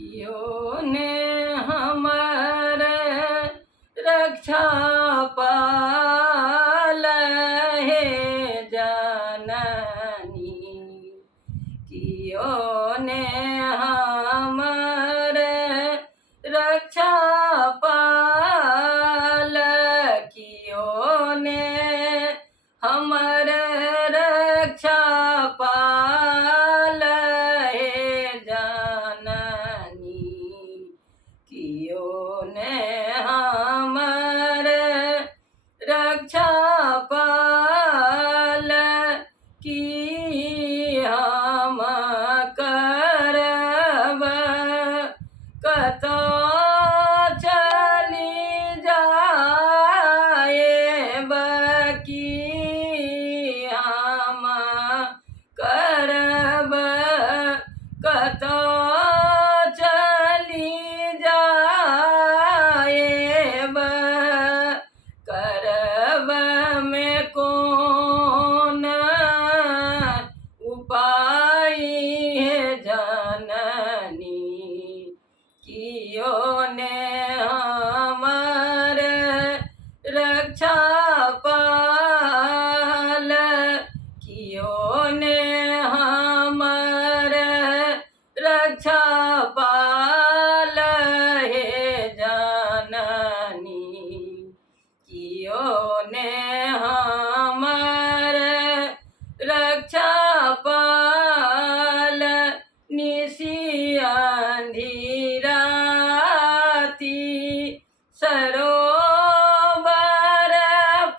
कियो ने हमर रक्षा पाल हे जननी। कियो ने हमर रक्षा पाल, कियो ने हमर रक्षा पाल हे जननी। कियो ने हमर रक्षा पाल, की हम करब कतौ चली जाएब, की हम करब कतौ चली जाएब। करब में कौन उपाय है जननी। कियो ने हमर रक्षा पाल, कियो ने हमर रक्षा पाल हे जननी। कियो ने हमर रक्षा पाल, निसी अंधी राती सरोवर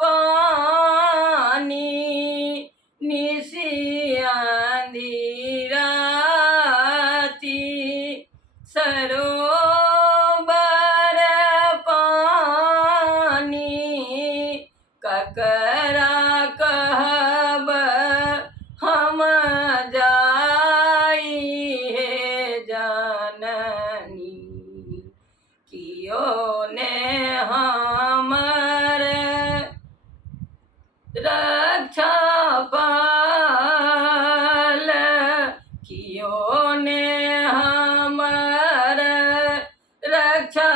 पानी। निसी अंधी राती सरोवर पानी। ककरा कहब हम जाई हे जननी। कियो ने हमर रक्षा पाल, कियो ने हमर रक्षा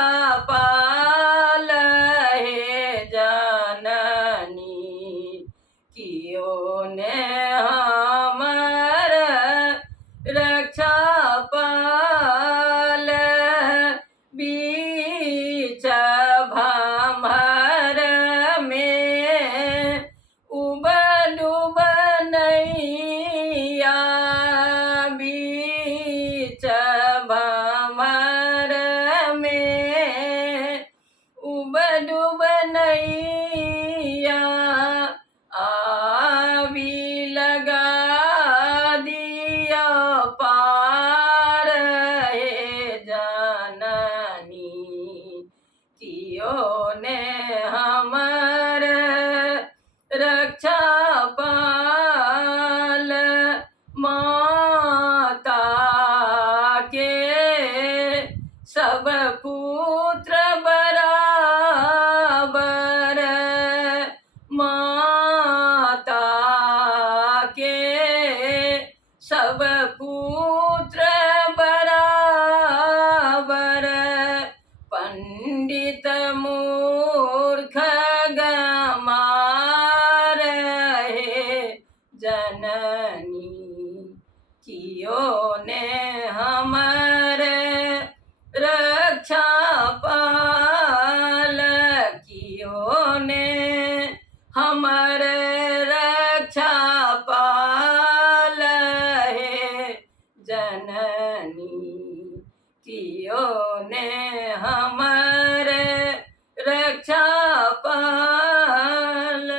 पाल हे जननी। कियो ने हमर रक्षा पाल, बीच भमर में उबडुब नैया। बीच भमर में उबडुब नैया, आवी लगा दिया पार हे जननी। कियो ने हमर रक्षा पाल, माता के सब पुत्र बराबर। माता के सब पुत्र बराबर, पंडित मूर्ख गंवार हे जननी। कियो ने हमर रक्षा पाल, कियो ने हमर रक्षा पाल हे जननी। कियो ने हमर